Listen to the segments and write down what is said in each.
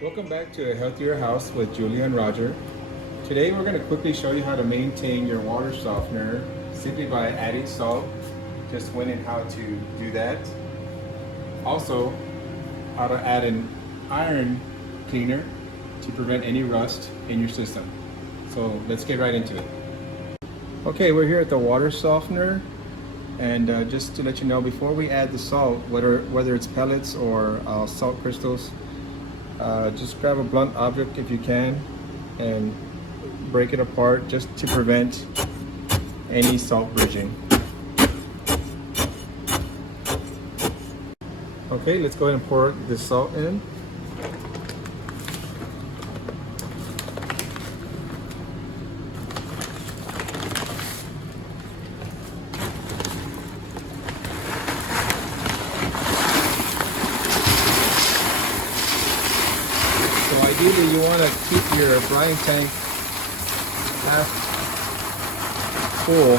Welcome back to A Healthier House with Julia and Roger. Today we're going to quickly show you how to maintain your water softener simply by adding salt. Just when and how to do that. Also, how to add an iron cleaner to prevent any rust in your system. So let's get right into it. Okay, we're here at the water softener, and just to let you know, before we add the salt, whether it's pellets or salt crystals, just grab a blunt object if you can and break it apart just to prevent any salt bridging. Okay, let's go ahead and pour the salt in. So ideally you want to keep your brine tank half full.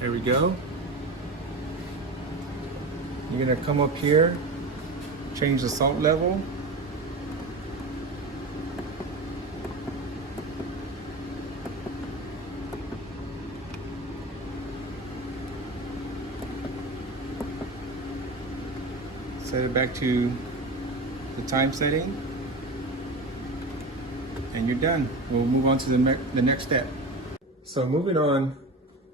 There we go. You're going to come up here, change the salt level. Set it back to the time setting, and you're done. We'll move on to the next step. So moving on,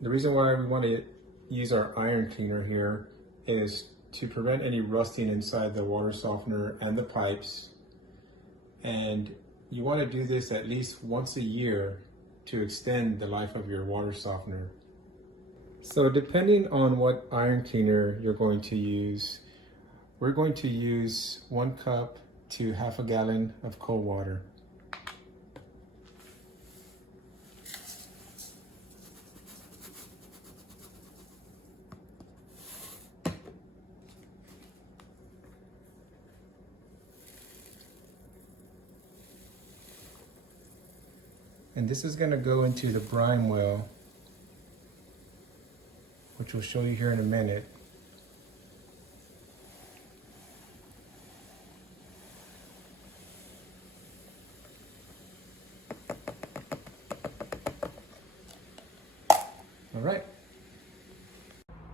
the reason why we want to use our iron cleaner here is to prevent any rusting inside the water softener and the pipes. And you want to do this at least once a year to extend the life of your water softener. So depending on what iron cleaner you're going to use, we're going to use 1 cup to half a gallon of cold water. And this is going to go into the brine well, which we'll show you here in a minute. All right.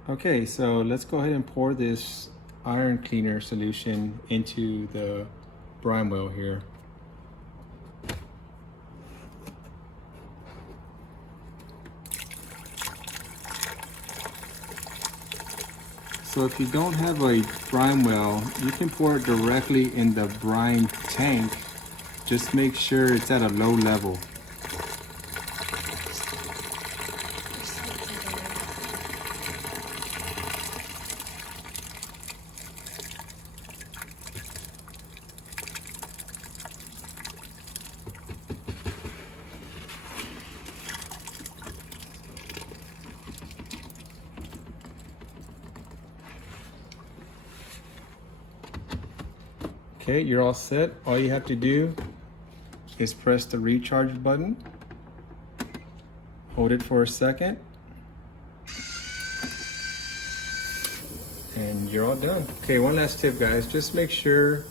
Okay, so let's go ahead and pour this iron cleaner solution into the brine well here. So if you don't have a brine well, you can pour it directly in the brine tank. Just make sure it's at a low level. Okay, you're all set. All you have to do is press the recharge button, hold it for a second, and you're all done. Okay, one last tip, guys. Just make sure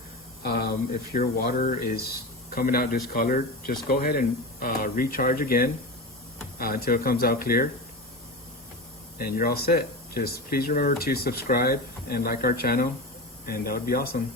if your water is coming out discolored, just go ahead and recharge again until it comes out clear, and you're all set. Just please remember to subscribe and like our channel, and that would be awesome.